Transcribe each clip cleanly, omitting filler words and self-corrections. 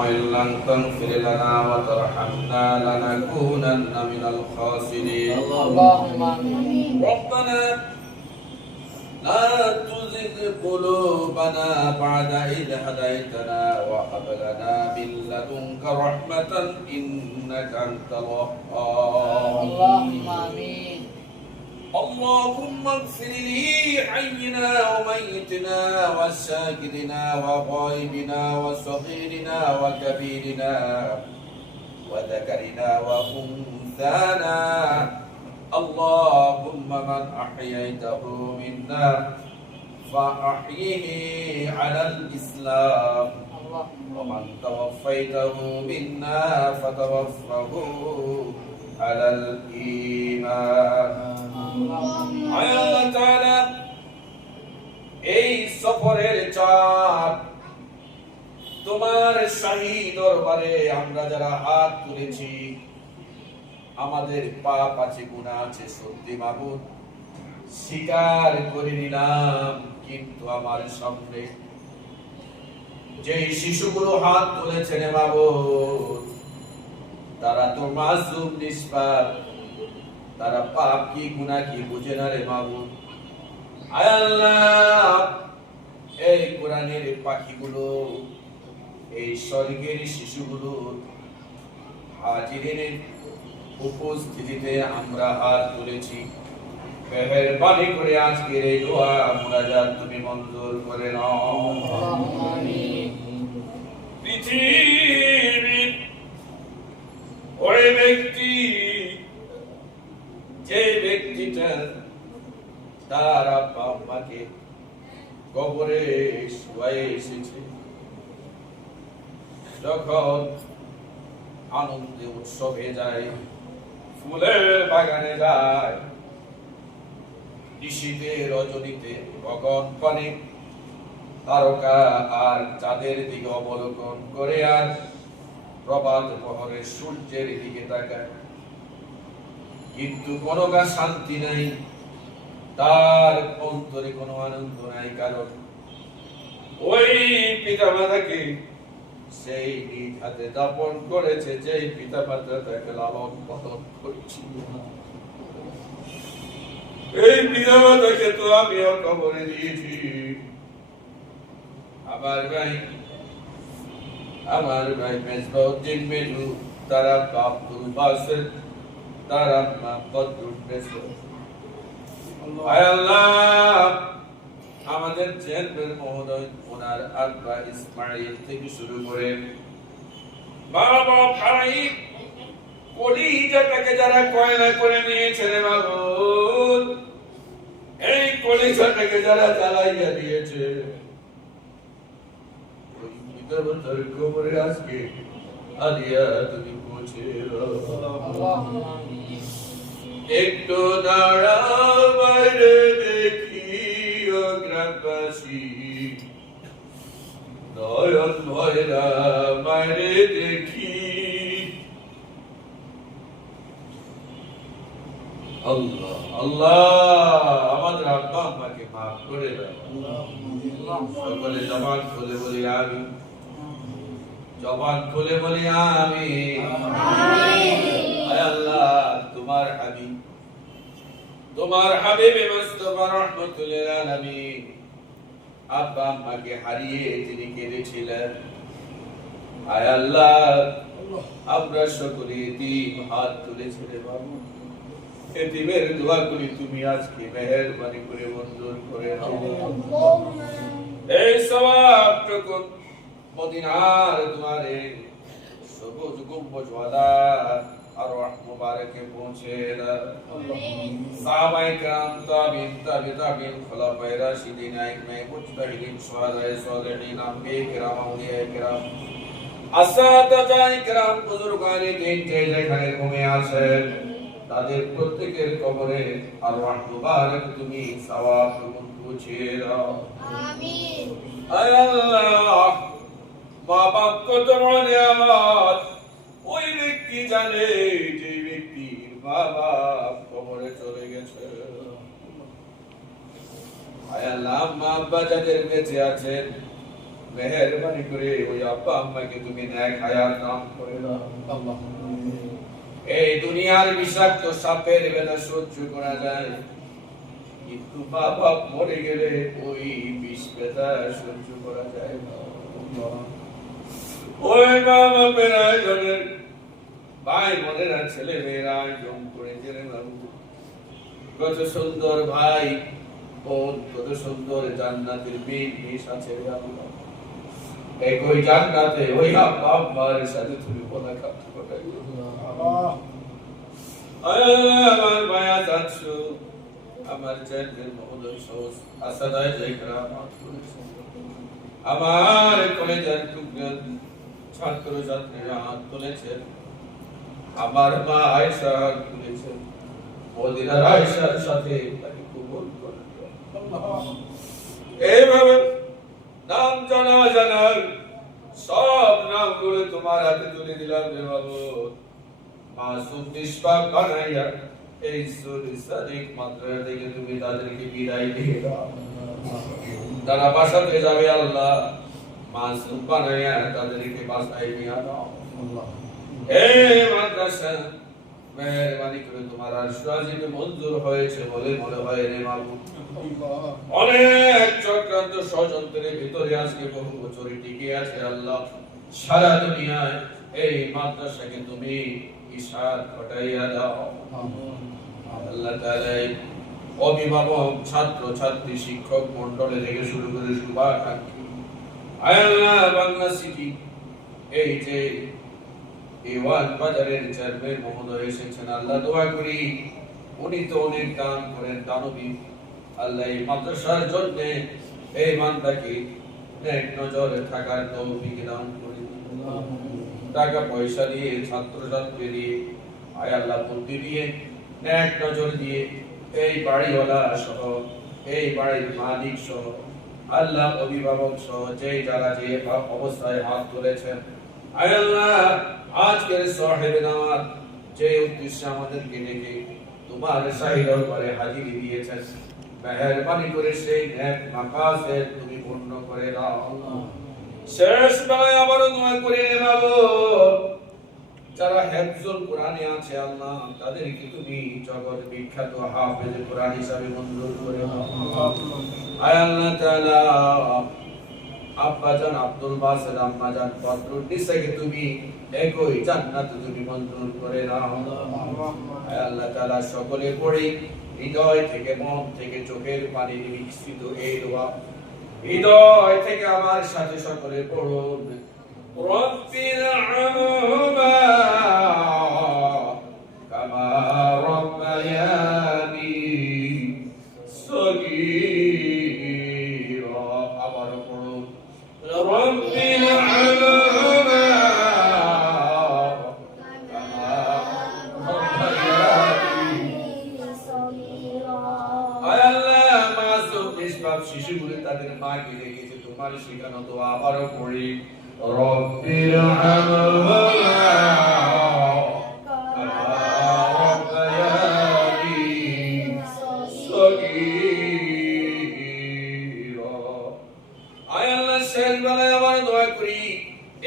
وإن لم تغفر لنا وترحمنا لنكونن من الخاسرين اللهم آمين. ربنا لا تزغ قلوبنا بعد إذ هديتنا وهب لنا من لدنك رحمة إنك أنت الوهاب اللهم آمين. اللهم اغفر لحينا وميتنا وشاهدنا وغائبنا وصغيرنا وكبيرنا وذكرنا وأنثانا اللهم من أحييته منا فأحيه على الإسلام ومن توفيته منا فتوفه على الإيمان আল্লাহ তাআলা এই সফরের চাঁদ তোমার শাহী দরবারে আমরা যারা হাত তুলেছি আমাদের পাপ আছে গুনাহ আছে সত্যি মাবুদ স্বীকার করে নিলাম কিন্তু আমার সামনে যে শিশুগুলো হাত তুলেছে রে মাবুদ তারা তো মাসুম নিষ্পাপ তারা পাপ কি গুনাহ কি বুঝে না রে মাবুদ আয় আল্লাহ এই কোরআনের পাখিগুলো এই স্বর্গের শিশুগুলো হাজিরিনের উপস্থিতিতে আমরা হাত তুলেছি মেহেরবানি করে আজকের এই দোয়া মুনাজাত তুমি মঞ্জুর করে নাও আমিন। পৃথিবীর ওই ব্যক্তি যে ব্যক্তিটা তার আব্বা আম্মাকে কবরে শুয়ে এসেছে যখন আনন্দে উৎসবে যায় ফুলের বাগানে যায় নিশীথে রজনীতে গগন পানে তারকা আর চাঁদের দিকে অবলোকন করে আর প্রভাত প্রহরে সূর্যের দিকে তাকায় কিন্তু কোনো শান্তি নাই তার অন্তরে কোনো আনন্দ নাই কারণ ওই পিতামাতাকে সেই নিজ হাতে দাপন করেছে যেই পিতামাতা তাকে লালন পালন করেছিল এই পিতামাতাকে তো আমিও কবরে দিয়েছি আমার ভাই মেজবাউদ্দিন মেজু তারা আব্দুল বাসের তারা আম্মা বদরুল বেসর আয় আল্লাহ আমাদের চেয়ারম্যান মহোদয় ওনার আব্বা ইসমাইল থেকে শুরু করে বাবা ভাই কলিজাটাকে যারা কয়লা করে নিয়েছে রে মাবুদ এই কলিজাটাকে যারা জ্বালাইয়া দিয়েছে ওই পিতামাতার কবরে আজকে আলিয়া তুমি পৌঁছে اللهم آمين। একটু দাঁড়াও বাইরে দেখি ও গ্রামবাসী নয়ন ভয়রা বাইরে দেখি আল্লাহ আল্লাহ আমাদের আব্বা আম্মাকে মাফ করে দাও সকলে জবান খুলে বলি আমিন জবান খুলে বলি আমিন আয় আল্লাহ তোমার হাবিব মুস্তাফা রাহমাতুল লিল আলামিন আব্বা আম্মাকে হারিয়ে তিনি কেঁদেছিলেন আয় আল্লাহ আমরা সকলে এতিম হাত তুলেছি রে বাবু এতিমের দোয়া করি তুমি আজকে মেহেরবানি করে মঞ্জুর করে নাও এই সওয়াবটুকু মদিনার দুয়ারে সবুজ গম্বুজওয়ালা আরওয়াহ মুবারকে পৌঁছে দাও সাহাবায়ে কেরাম তাবিঈন খুলাফায়ে রাশিদিন আইম্মায়ে মুজতাহিদিন শুহাদায়ে সালিহিন আম্বিয়ায়ে কেরাম আউলিয়ায়ে কেরাম আসাদায়ে কেরাম বুজুর্গানে দিন যে যেখানে ঘুমিয়ে আছেন তাদের প্রত্যেকের কবরে আরওয়াহ মুবারক তুমি সওয়াবটুকু পৌঁছে দাও আমিন। আয় আল্লাহ মা বাপ কত বড় নিয়ামত ওই ব্যক্তি জানে যে ব্যক্তির মা বাপ কবরে চলে গেছে আয় আল্লাহ মা আব্বা যাদের বেঁচে আছেন মেহেরবানি করে ওই আব্বা আম্মাকে তুমি নেক হায়াত দান করে দাও। এই দুনিয়ার বিষাক্ত সাপের বেলা সহ্য করা যায়, কিন্তু মা বাপ মরে গেলে ওই বিষ ব্যথা সহ্য করা যায় না। ওই মা বাপের আয়োজনের ভাই বোনেরা ছেলে মেয়েরা আয়োজন করে জেনে বাবু কত সুন্দর ভাই বোন, কত সুন্দর জান্নাতের বিষ আছে আল্লাহ। একই জান্নাতে ওই আব্বা আম্মার সাথে তুমি মোলাকাত করাই আমার মায়া যাচ্ছ, আমার চেয়ারম্যান মহোদয় সহ আসাদায় জায়গা আমার কলেজের ছাত্র ছাত্রীরা হাত তুলেছেন, আমার মা আয়েশা হাত তুলেছেন, মদিনার আয়েশার সাথে তাকে কবুল করে এইভাবে নাম জানা জানার সব নামগুলো তোমার হাতে তুলে দিলাম রে বাবু। মাসুম নিষ্পাপ বানাইয়া এই সাদিক মাদ্রাসা থেকে তুমি তাদেরকে বিদায় দিয়ে দাও। তারা বাসাতে যাবে আল্লাহ, মাসুম বানাইয়া তাদেরকে বাসায় নিয়ে দাও। এই মাদ্রাসা মেহেরবানি করে তোমার আশীর্বাদে মঞ্জুর হয়েছে বলে মনে হয় রে বাবু। অনেক চক্রান্ত ষড়যন্ত্রের ভিতরে আজকে বহু বছরে টিকে আছে আল্লাহ। সারা দুনিয়ায় এই মাদ্রাসাকে তুমি ইশাদ ঘটাইয়া দাও আল্লাহ তাআলা। অভিভাবক, ছাত্র ছাত্রী, শিক্ষক মন্ডলে থেকে শুরু করে শুভাকাঙ্ক্ষী আল্লাহ বাংলা সিটি এই যে এওয়ান বাজারের চেয়ারম্যান মহোদয় এসেছেন আল্লাহ, দোয়া করি উনি তো অনেক দান করেন দানবী আল্লাহ, এই মাদ্রাসার জন্য এই মানটাকে নেক নজরে থাকার তৌফিক দান করে টাকা পয়সা দিয়ে, ছাত্র ছাত্রী দিয়ে, আয় আল্লাহ বুদ্ধি দিয়ে, নেক নজর দিয়ে এই বাড়িওয়ালা সহ, এই বাড়ির মালিক সহ, আল্লাহ অভিভাবক সহ যে যারা যে অবস্থায় হাত তুলেছেন আয় আল্লাহ, আজকের সাহেবে নামাজ যে উদ্দেশ্যে আমাদেরকে ডেকে তোমার শাহী দরবারে হাজিরি দিয়েছেন, মেহেরবানি করে সেই নেক মাকাসেদ তুমি পূর্ণ করে দাও। শেষ বেলায় আবারও দোয়া করে নেবো যারা হিফজুল কোরআনে আছে আল্লাহ, তাদেরকে তুমি জগৎ বিখ্যাত হাফেজ কোরআন হিসাবে মঞ্জুর করে দাও। আয় আল্লাহ তাআলা, আব্বাজান আব্দুল বাসের, আম্মাজান বদরুন্নিসাকে তুমি একই জান্নাতে তুমি মঞ্জুর করে দাও। আয় আল্লাহ তাআলা, সকলে পড়ে হৃদয় থেকে, মন থেকে, চোখের পানি নিঃসৃত এই দোয়া হৃদয় থেকে আমার সাথে সকলে পড়ুন। রব্বির আরহামহুমা কামা রাব্বায়ানি সগীরা। আবার পড়ুন রব্বির আরহামহুমা কামা রাব্বায়ানি সগীরা। আয় আল্লাহ, মাসুম নিষ্পাপ শিশুগুলো তাদের মাকে রেখেছে তোমার শেখানো দোয়া আবারও পড়ি রব্বির আরহামহুমা কামা রাব্বায়ানি সগীরা। আয় আল্লাহ, শেষ বেলায় আবার দোয়া করি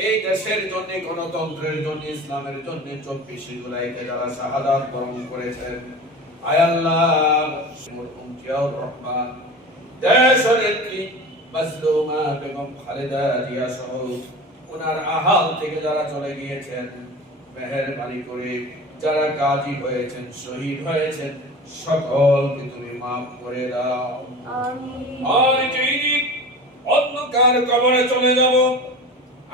এই দেশের জন্য, গণতন্ত্রের জন্য, ইসলামের জন্য 24 জুলাইতে যারা শাহাদাত বরণ করেছেন আয় আল্লাহ, মরহুম জিয়াউর রহমান, দেশনেত্রী মাজলুমা বেগম খালেদা জিয়া সহ ওনার আহাল থেকে যারা চলে গিয়েছেন, মেহেরবানি করে যারা গাজী হয়েছেন, শহীদ হয়েছেন, সকলকে তুমি মাফ করে দাও। আমিন। আর যেদিন অন্ধকার কবরে চলে যাব,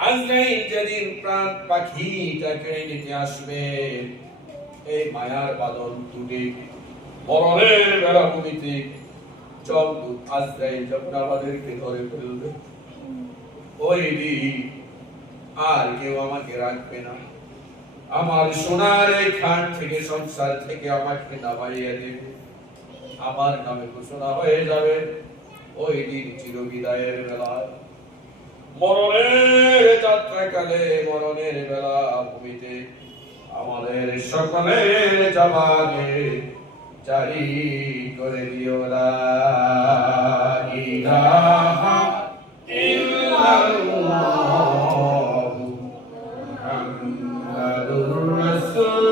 আজরাইল যেদিন প্রাণ পাখিটা কেড়ে নিতে আসবে, এই মায়ার বাঁধন টুটে মরণের বেলা ভূমিতে জমদূত আজরাইল যখন আমাদেরকে ধরে ফেলবে, ওই দিন আর কেউ আমাকে রাখবে না। আমার সোনার এই খাট থেকে, সংসার থেকে আমাকে নামাইয়া দেবে, আমার নামে ঘোষণা হয়ে যাবে ওই দিন চিরবিদায়ের বেলায়, মরণের যাত্রাকালে, মরণের বেলা ভূমিতে আমাদের সকলের জবানে জারি করে দিও লা ইলাহা ইল্লা ইল্লাল্লাহু মুহাম্মাদুর রাসূলুল্লাহ